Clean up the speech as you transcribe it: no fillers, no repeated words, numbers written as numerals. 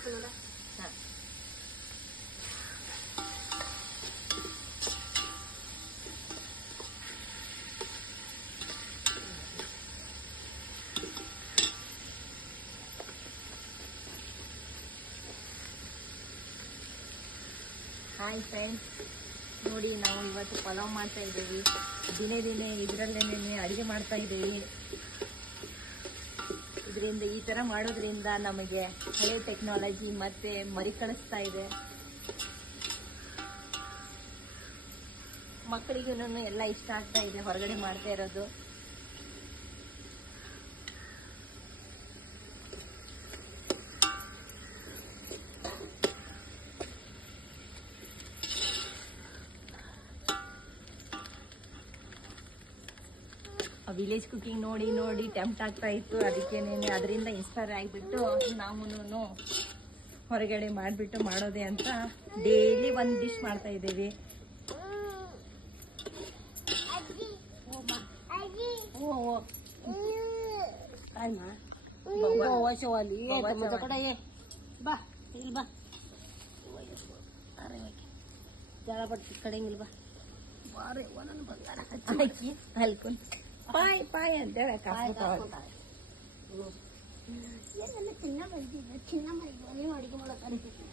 Hi friends, ನೋಡಿ ನಾವು ಇವತ್ತು ಪಲಾವ್ ಮಾಡ್ತಾ ಇದ್ದೀವಿ. ದಿನೇ ದಿನೇ ಇದರಲ್ಲೇನೆ ಅಡುಗೆ ಮಾಡ್ತಾ ಇದ್ದೀವಿ. ಇದರಿಂದ ಈ ಥರ ಮಾಡೋದ್ರಿಂದ ನಮಗೆ ಹಳೆ ಟೆಕ್ನಾಲಜಿ ಮತ್ತೆ ಮರುಕಳಿಸ್ತಾ ಇದೆ. ಮಕ್ಕಳಿಗೂ ಎಲ್ಲ ಇಷ್ಟ ಆಗ್ತಾ ಇದೆ ಹೊರಗಡೆ ಮಾಡ್ತಾ ಇರೋದು. ವಿಲೇಜ್ ಕುಕಿಂಗ್ ನೋಡಿ ನೋಡಿ ಟೆಂಪ್ಟ್ ಆಗ್ತಾ ಇತ್ತು. ಅದಕ್ಕೇನೆ ಅದರಿಂದ ಇನ್ಸ್ಪೈರ್ ಆಗಿಬಿಟ್ಟು ನಾವು ಹೊರಗಡೆ ಮಾಡಿಬಿಟ್ಟು ಮಾಡೋದೇ ಅಂತ ಡೈಲಿ ಒಂದು ಡಿಶ್ ಮಾಡ್ತಾ ಇದ್ದೀವಿ. ಬಾ ಇಲ್ಲಿ ಬಾ ಜಳ ಪಟ್ಟು ಕಡೆಂಗಿಲ್ಲ ಬಾ ಬಾರಿ ಒಂದೊಂದು ಬಂಗಾರ ಹಾಕಿ ಅಲ್ಕೊಂಡು ಪಾಯ್ ಪಾಯ್ ಅಂತೇಳಿ ಏನೆಲ್ಲ ಚಿನ್ನ ಬಂದಿದೆ. ಚಿನ್ನ ಮಾಡಿದ್ವಿ ನೀವು ಅಡುಗೆ ಮಾಡೋಕೆ ಅನಿಸುತ್ತೆ.